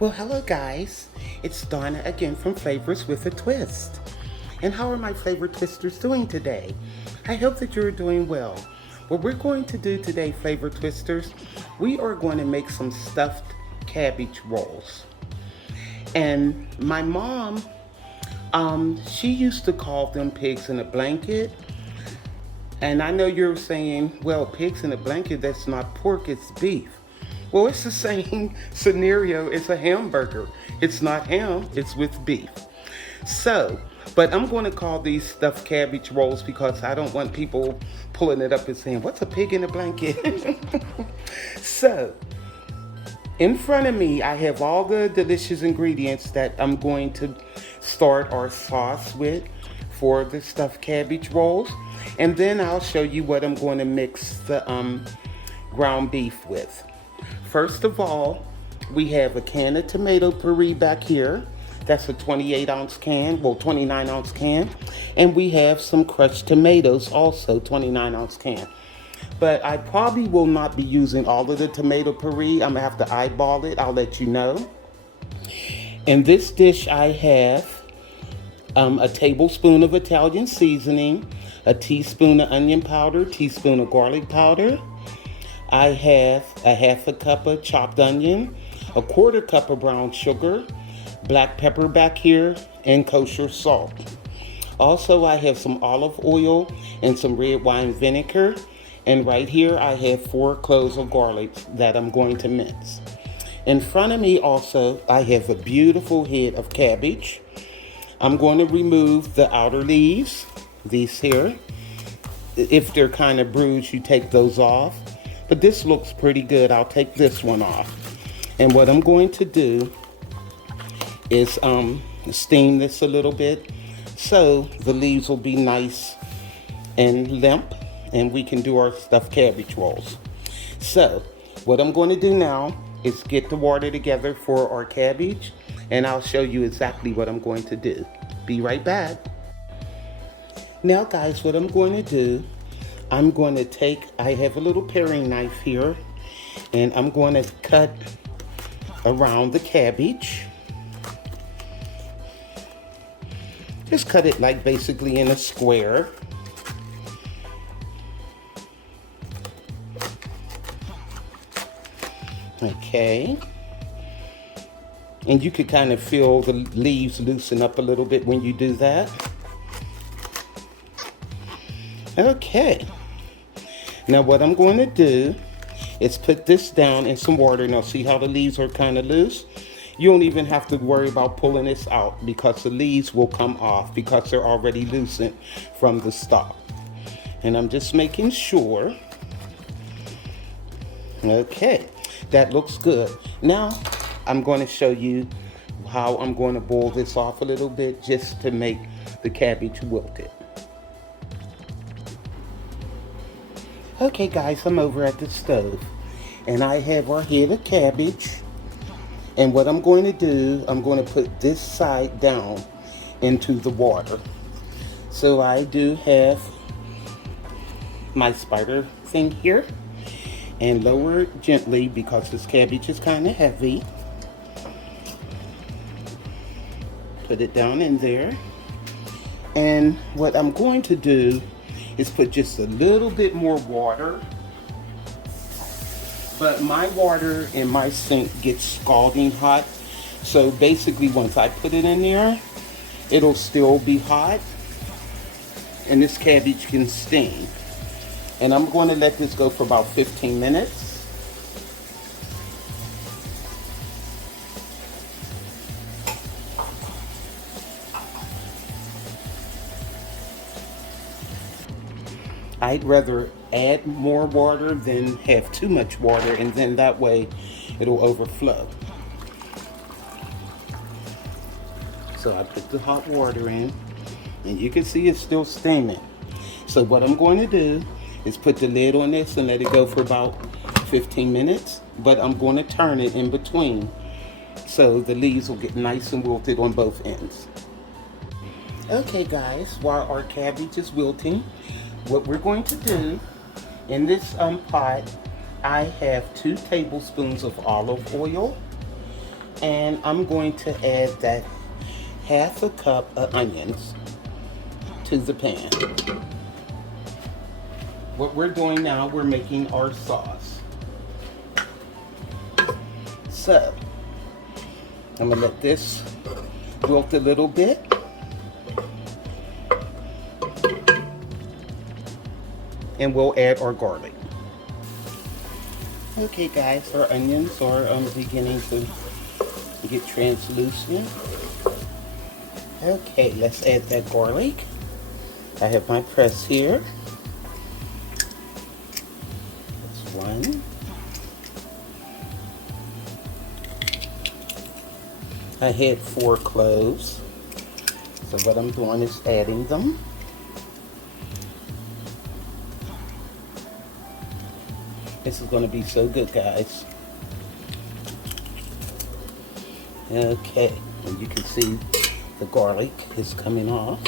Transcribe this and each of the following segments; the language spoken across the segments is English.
Well, hello guys. It's Donna again from Flavors with a Twist. And how are my flavor twisters doing today? I hope that you're doing well. What we're going to do today, flavor twisters, we are going to make some stuffed cabbage rolls. And my mom, she used to call them pigs in a blanket. And I know you're saying, well, pigs in a blanket, that's not pork, it's beef. Well, it's the same scenario as a hamburger. It's not ham, it's with beef. So, but I'm going to call these stuffed cabbage rolls because I don't want people pulling it up and saying, what's a pig in a blanket? So, in front of me, I have all the delicious ingredients that I'm going to start our sauce with for the stuffed cabbage rolls. And then I'll show you what I'm going to mix the ground beef with. First of all, we have a can of tomato puree back here. That's a 28-ounce can, well, 29-ounce can. And we have some crushed tomatoes, also 29-ounce can. But I probably will not be using all of the tomato puree. I'm gonna have to eyeball it, I'll let you know. In this dish, I have a tablespoon of Italian seasoning, a teaspoon of onion powder, teaspoon of garlic powder. I have a half a cup of chopped onion, a quarter cup of brown sugar, black pepper back here, and kosher salt. Also, I have some olive oil and some red wine vinegar. And right here, I have 4 cloves of garlic that I'm going to mince. In front of me also, I have a beautiful head of cabbage. I'm going to remove the outer leaves, these here. If they're kind of bruised, you take those off. But this looks pretty good. I'll take this one off. And what I'm going to do is steam this a little bit so the leaves will be nice and limp and we can do our stuffed cabbage rolls. So what I'm going to do now is get the water together for our cabbage, and I'll show you exactly what I'm going to do. Be right back. Now guys, what I'm going to do, I'm going to take, I have a little paring knife here, and I'm going to cut around the cabbage. Just cut it like basically in a square. Okay. And you could kind of feel the leaves loosen up a little bit when you do that. Okay. Now what I'm going to do is put this down in some water. Now see how the leaves are kind of loose? You don't even have to worry about pulling this out because the leaves will come off because they're already loosened from the stalk. And I'm just making sure. Okay, that looks good. Now I'm going to show you how I'm going to boil this off a little bit just to make the cabbage wilted. Okay guys, I'm over at the stove and I have our head of cabbage, and what I'm going to do, I'm going to put this side down into the water. So I do have my spider thing here, and lower it gently because this cabbage is kind of heavy. Put it down in there, and what I'm going to do is put just a little bit more water, but my water in my sink gets scalding hot. So basically once I put it in there, it'll still be hot and this cabbage can steam. And I'm going to let this go for about 15 minutes. I'd rather add more water than have too much water, and then that way it'll overflow. So I put the hot water in, and you can see it's still steaming. So what I'm going to do is put the lid on this and let it go for about 15 minutes, but I'm going to turn it in between so the leaves will get nice and wilted on both ends. Okay guys, while our cabbage is wilting, what we're going to do in this pot, I have 2 tablespoons of olive oil, And I'm going to add that half a cup of onions to the pan. What we're doing now, we're making our sauce. So, I'm gonna let this wilt a little bit. And we'll add our garlic. Okay guys, our onions are beginning to get translucent. Okay, let's add that garlic. I have my press here. That's one. I had 4 cloves. So what I'm doing is adding them. This is going to be so good, guys. Okay, and you can see the garlic is coming off.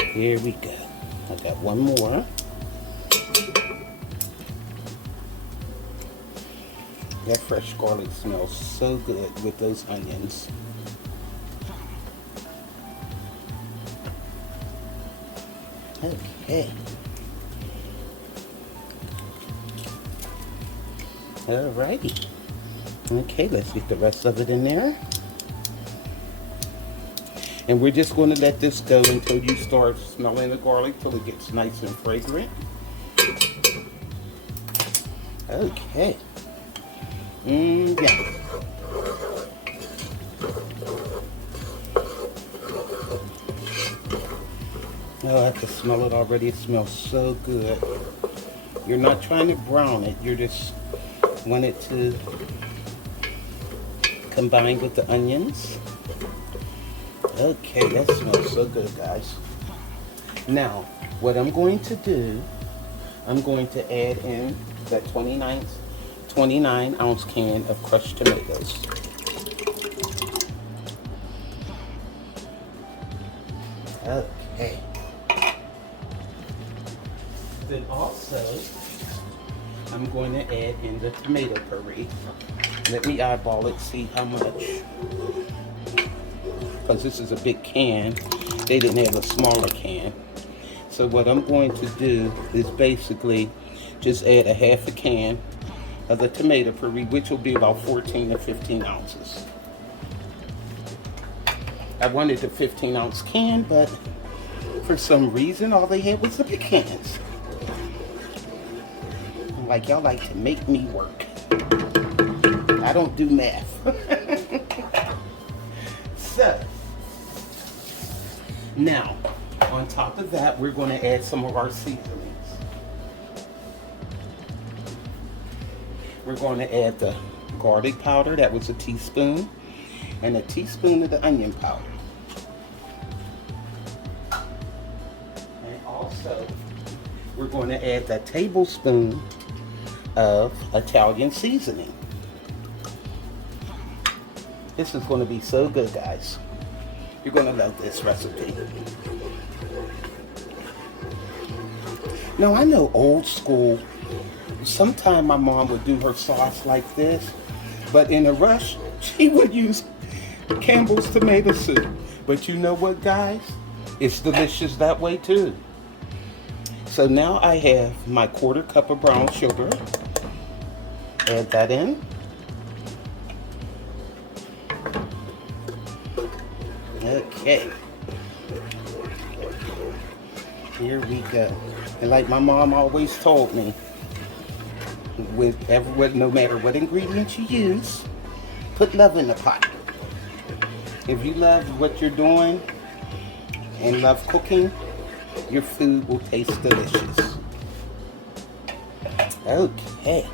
Here we go. I got one more. That fresh garlic smells so good with those onions. Okay. Alrighty. Okay, let's get the rest of it in there. And we're just going to let this go until you start smelling the garlic, till it gets nice and fragrant. Okay. Yeah. Oh, I can smell it already. It smells so good. You're not trying to brown it. You're just want it to combine with the onions. Okay, that smells so good, guys. Now, what I'm going to do, I'm going to add in that 29-ounce can of crushed tomatoes. Okay. Then also, I'm going to add in the tomato puree. Let me eyeball it, see how much. Because this is a big can. They didn't have a smaller can. So what I'm going to do is basically just add a half a can of the tomato puree, which will be about 14 to 15 ounces. I wanted a 15-ounce can, but for some reason, all they had was the big cans. Like, y'all like to make me work. I don't do math. So, now, on top of that, we're going to add some of our seasonings. We're going to add the garlic powder, that was a teaspoon, and a teaspoon of the onion powder. And also, we're going to add that tablespoon of Italian seasoning. This is going to be so good, guys. You're going to love this recipe. Now, I know old school, sometimes my mom would do her sauce like this, but in a rush, she would use Campbell's tomato soup. But you know what, guys? It's delicious that way too. So now I have my 1/4 cup of brown sugar. Add that in. Okay. Here we go. And like my mom always told me, no matter what ingredients you use, put love in the pot. If you love what you're doing and love cooking, your food will taste delicious. Okay.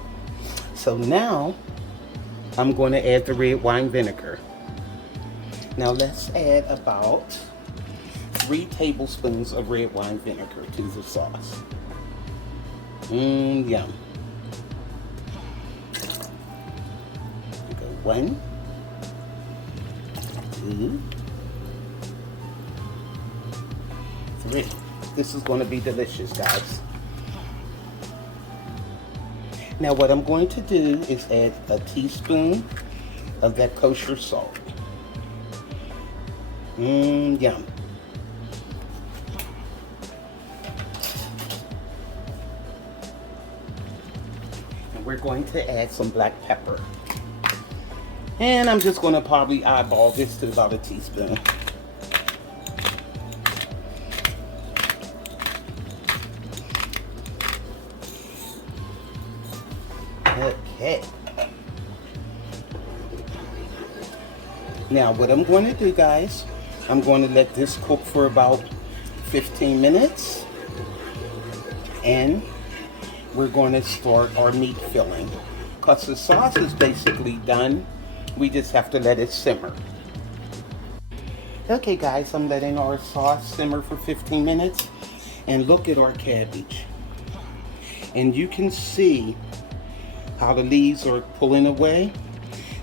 So now, I'm going to add the red wine vinegar. Now let's add about 3 tablespoons of red wine vinegar to the sauce. Yum. Go 1, 2, 3. This is going to be delicious, guys. Now what I'm going to do is add a teaspoon of that kosher salt. Yum. And we're going to add some black pepper. And I'm just going to probably eyeball this to about a teaspoon. Okay. Now what I'm going to do, guys, I'm going to let this cook for about 15 minutes. And we're going to start our meat filling. Because the sauce is basically done. We just have to let it simmer. Okay guys, I'm letting our sauce simmer for 15 minutes. And look at our cabbage. And you can see how the leaves are pulling away.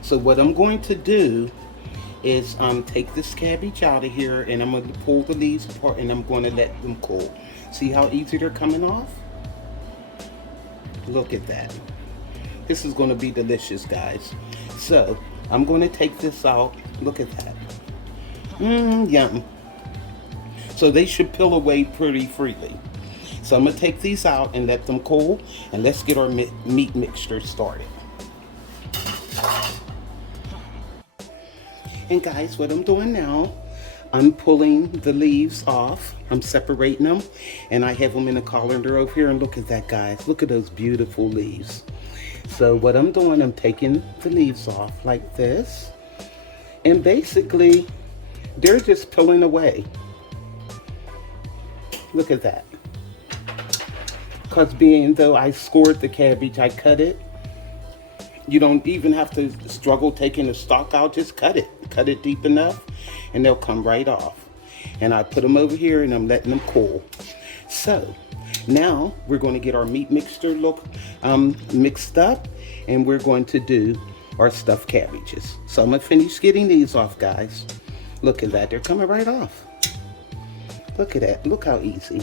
So what I'm going to do is take this cabbage out of here, and I'm going to pull the leaves apart, and I'm going to let them cool. See how easy they're coming off? Look at that. This is going to be delicious, guys. So I'm going to take this out. Look at that. Yum. So they should peel away pretty freely. So I'm going to take these out and let them cool, and let's get our meat mixture started. And guys, what I'm doing now, I'm pulling the leaves off. I'm separating them, and I have them in a colander over here. And look at that, guys. Look at those beautiful leaves. So what I'm doing, I'm taking the leaves off like this, and basically they're just peeling away. Look at that. Because being though I scored the cabbage, I cut it. You don't even have to struggle taking the stalk out. Just cut it. Cut it deep enough, and they'll come right off. And I put them over here, and I'm letting them cool. So now we're going to get our meat mixture mixed up, and we're going to do our stuffed cabbages. So I'm going to finish getting these off, guys. Look at that. They're coming right off. Look at that. Look how easy.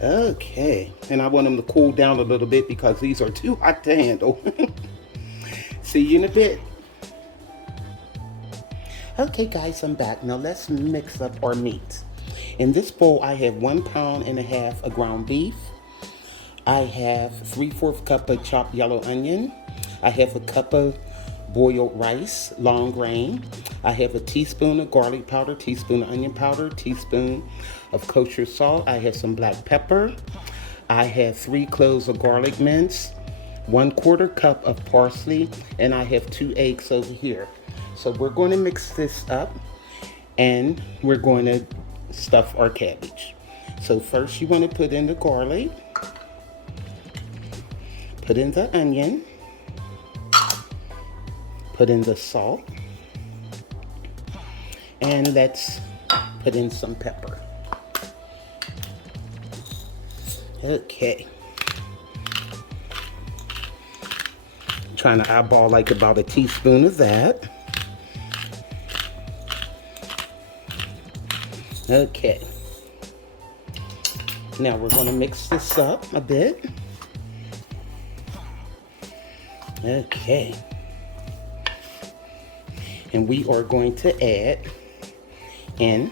Okay, and I want them to cool down a little bit because these are too hot to handle. See you in a bit. Okay guys, I'm back. Now let's mix up our meat. In this bowl I have 1.5 pounds of ground beef. I have 3/4 cup of chopped yellow onion. I have a cup of boiled rice, long grain. I have a teaspoon of garlic powder, teaspoon of onion powder, teaspoon of kosher salt. I have some black pepper. I have 3 cloves of garlic minced, 1/4 cup of parsley, and I have 2 eggs over here. So we're going to mix this up, and we're going to stuff our cabbage. So first you want to put in the garlic, put in the onion, put in the salt, and let's put in some pepper. Okay. I'm trying to eyeball like about a teaspoon of that. Okay. Now we're going to mix this up a bit. Okay. And we are going to add in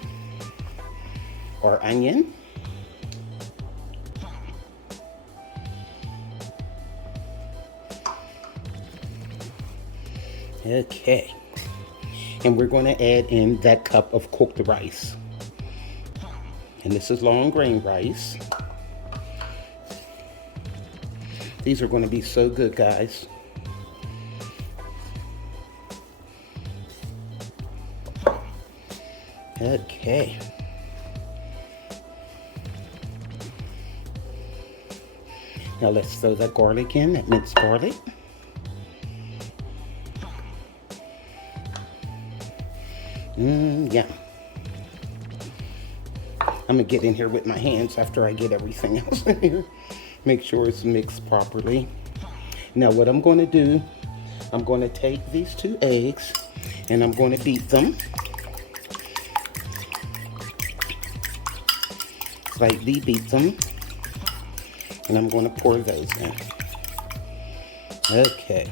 our onion. Okay. And we're going to add in that cup of cooked rice. And this is long grain rice. These are going to be so good, guys. Okay. Now let's throw that garlic in, that minced garlic. Yeah. I'm gonna get in here with my hands after I get everything else in here. Make sure it's mixed properly. Now what I'm gonna do, I'm gonna take these 2 eggs and I'm gonna beat them. Slightly beat them. And I'm gonna pour those in. Okay.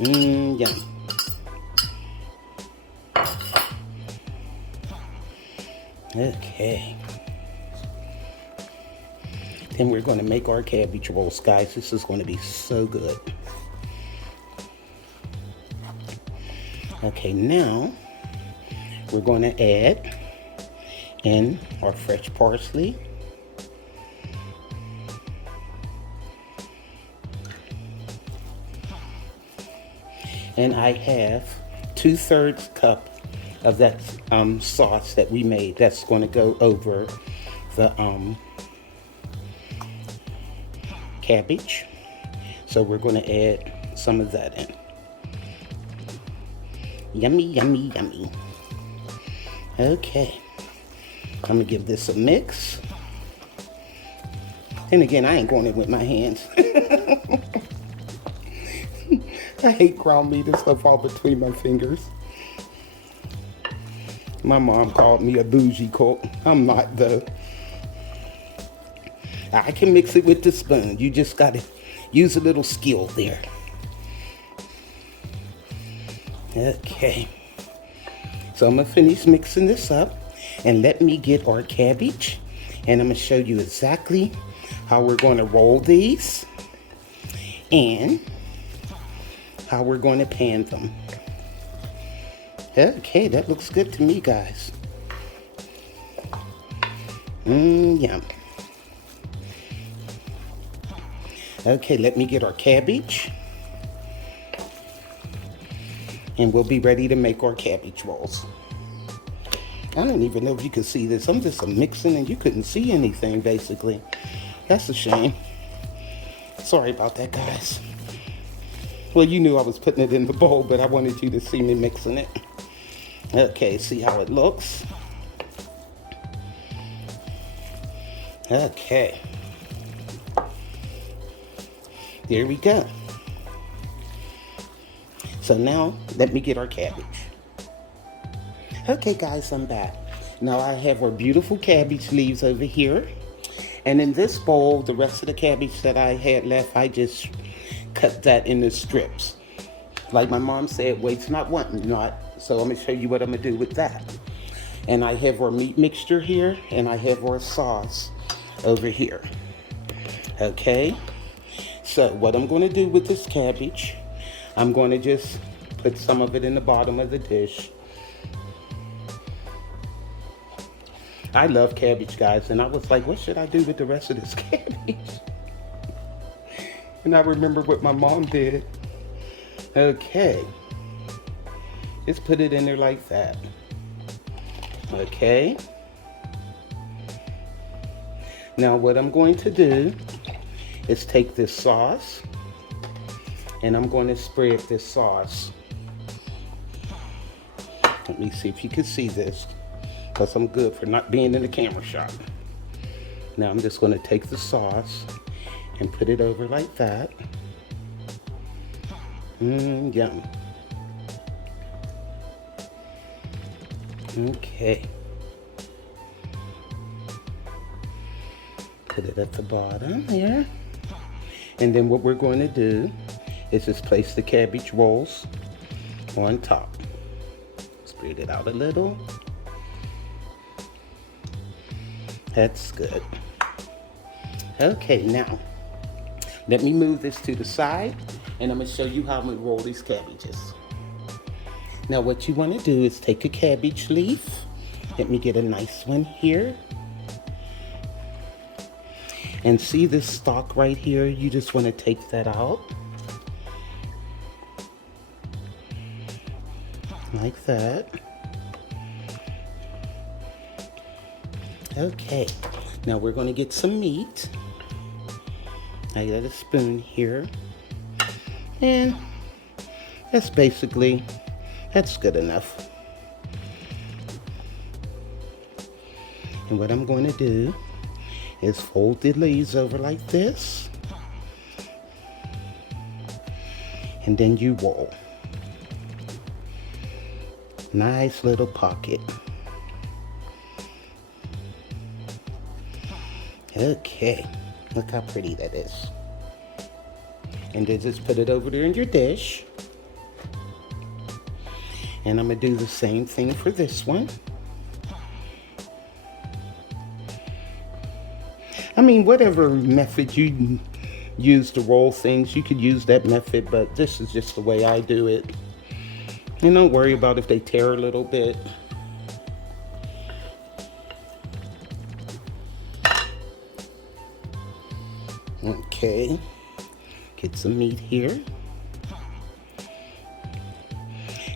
Yum. Okay. Then we're going to make our cabbage rolls, guys. This is going to be so good. Okay, now we're going to add in our fresh parsley. And I have 2/3 cup of that sauce that we made. That's going to go over the cabbage. So we're going to add some of that in. Yummy, yummy, yummy. Okay. I'm going to give this a mix. And again, I ain't going in with my hands. I hate ground meat and stuff all between my fingers. My mom called me a bougie cook. I'm not though. I can mix it with the spoon. You just gotta use a little skill there. Okay. So I'm gonna finish mixing this up and let me get our cabbage. And I'm gonna show you exactly how we're gonna roll these and how we're going to pan them. Okay, that looks good to me, guys. Yum. Okay, let me get our cabbage. And we'll be ready to make our cabbage rolls. I don't even know if you could see this. I'm just mixing and you couldn't see anything, basically. That's a shame. Sorry about that, guys. Well, you knew I was putting it in the bowl, but I wanted you to see me mixing it. Okay, see how it looks? Okay. There we go. So now, let me get our cabbage. Okay, guys, I'm back. Now I have our beautiful cabbage leaves over here. And in this bowl, the rest of the cabbage that I had left, I just cut that into strips. Like my mom said, waste not, want not. So I'm gonna show you what I'm gonna do with that. And I have our meat mixture here, and I have our sauce over here. Okay, so what I'm gonna do with this cabbage, I'm gonna just put some of it in the bottom of the dish. I love cabbage, guys, and I was like, what should I do with the rest of this cabbage? And I remember what my mom did. Okay. Just put it in there like that. Okay. Now what I'm going to do is take this sauce and I'm going to spread this sauce. Let me see if you can see this, because I'm good for not being in the camera shot. Now I'm just going to take the sauce and put it over like that. Yum. Okay. Put it at the bottom here. And then what we're going to do is just place the cabbage rolls on top. Spread it out a little. That's good. Okay, now let me move this to the side and I'm going to show you how I'm going to roll these cabbages. Now what you want to do is take a cabbage leaf. Let me get a nice one here. And see this stalk right here? You just want to take that out. Like that. Okay, now we're going to get some meat. I got a spoon here. And that's good enough. And what I'm going to do is fold the leaves over like this. And then you roll. Nice little pocket. Okay, look how pretty that is. And then just put it over there in your dish. And I'm gonna do the same thing for this one. I mean, whatever method you use to roll things, you could use that method, but this is just the way I do it. And don't worry about if they tear a little bit. Okay, get some meat here.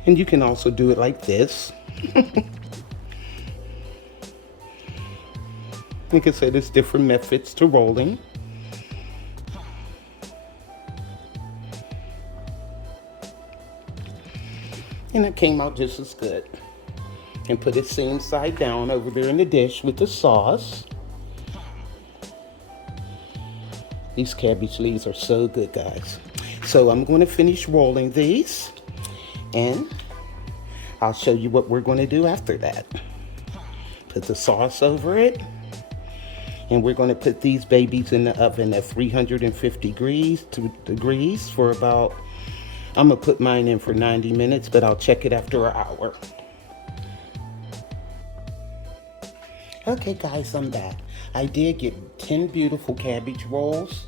And you can also do it like this. Like I said, there's different methods to rolling. And it came out just as good. And put it same side down over there in the dish with the sauce. These cabbage leaves are so good, guys. So I'm going to finish rolling these, and I'll show you what we're going to do after that. Put the sauce over it, and we're going to put these babies in the oven at 350 degrees for about, I'm going to put mine in for 90 minutes, but I'll check it after an hour. Okay guys, I'm back. I did get 10 beautiful cabbage rolls.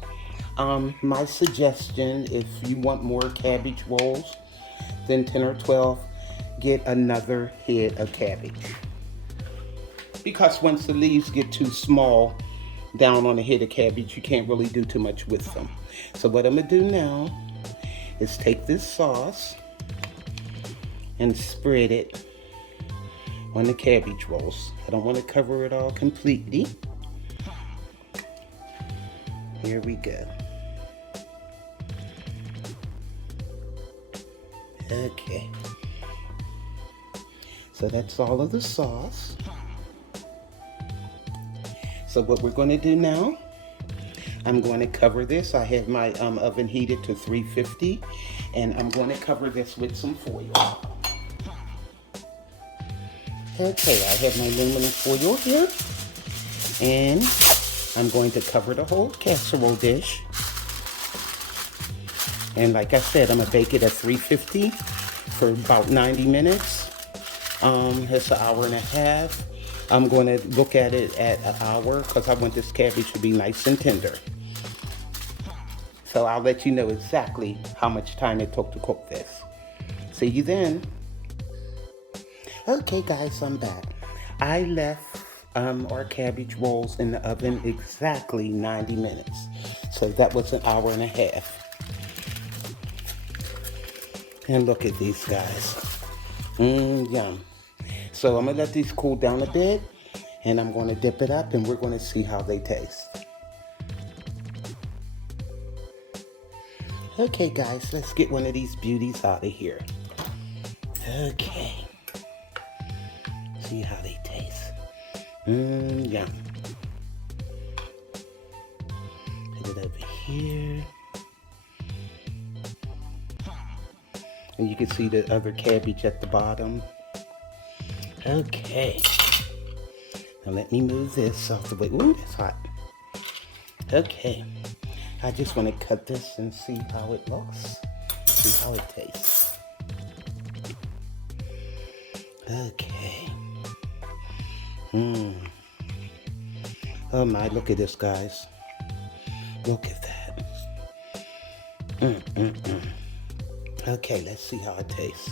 My suggestion, if you want more cabbage rolls than 10 or 12, get another head of cabbage. Because once the leaves get too small down on a head of cabbage, you can't really do too much with them. So what I'm gonna do now is take this sauce and spread it on the cabbage rolls. I don't want to cover it all completely. Here we go. Okay. So that's all of the sauce. So what we're going to do now, I'm going to cover this. I have my oven heated to 350, and I'm going to cover this with some foil. Okay, I have my aluminum foil here, and I'm going to cover the whole casserole dish. And like I said, I'm gonna bake it at 350 for about 90 minutes. It's an hour and a half. I'm gonna look at it at an hour because I want this cabbage to be nice and tender. So I'll let you know exactly how much time it took to cook this. See you then. Okay guys, I'm back. I left our cabbage rolls in the oven exactly 90 minutes. So that was an hour and a half. And look at these guys. Yum. So I'm gonna let these cool down a bit, and I'm gonna dip it up, and we're gonna see how they taste. Okay guys, let's get one of these beauties out of here. Okay. See how they taste. Yum. Put it over here. And you can see the other cabbage at the bottom. Okay. Now let me move this off the way. Ooh, that's hot. Okay. I just want to cut this and see how it looks. See how it tastes. Okay. Oh my, look at this, guys. Look at that. Okay, let's see how it tastes.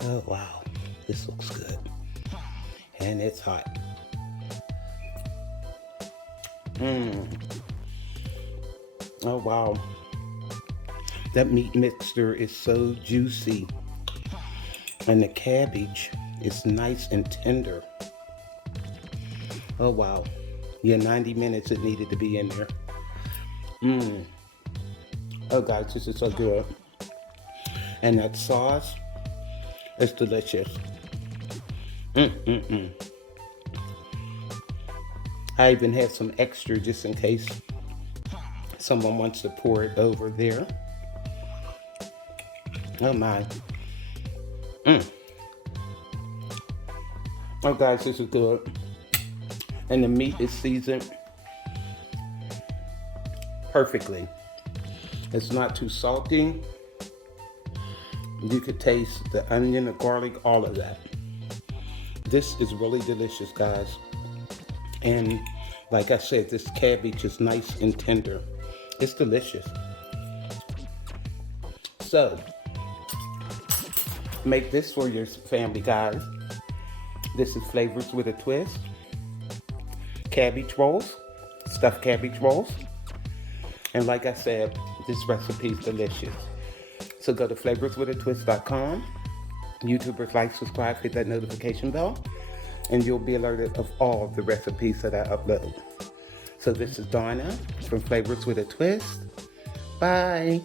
Oh wow, this looks good. And it's hot. Oh wow. That meat mixture is so juicy. And the cabbage is nice and tender. Oh wow. Yeah, 90 minutes it needed to be in there. Oh guys, this is so good. And that sauce is delicious. I even have some extra just in case someone wants to pour it over there. Oh my. Oh guys, this is good. And the meat is seasoned perfectly. It's not too salty. You could taste the onion, the garlic, all of that. This is really delicious, guys. And like I said, this cabbage is nice and tender. It's delicious. So, make this for your family, guys. This is Flavors with a Twist. Cabbage rolls, stuffed cabbage rolls. And like I said, this recipe is delicious. So go to flavorswithatwist.com. YouTubers, like, subscribe, hit that notification bell, and you'll be alerted of all the recipes that I upload. So this is Donna from Flavors with a Twist. Bye.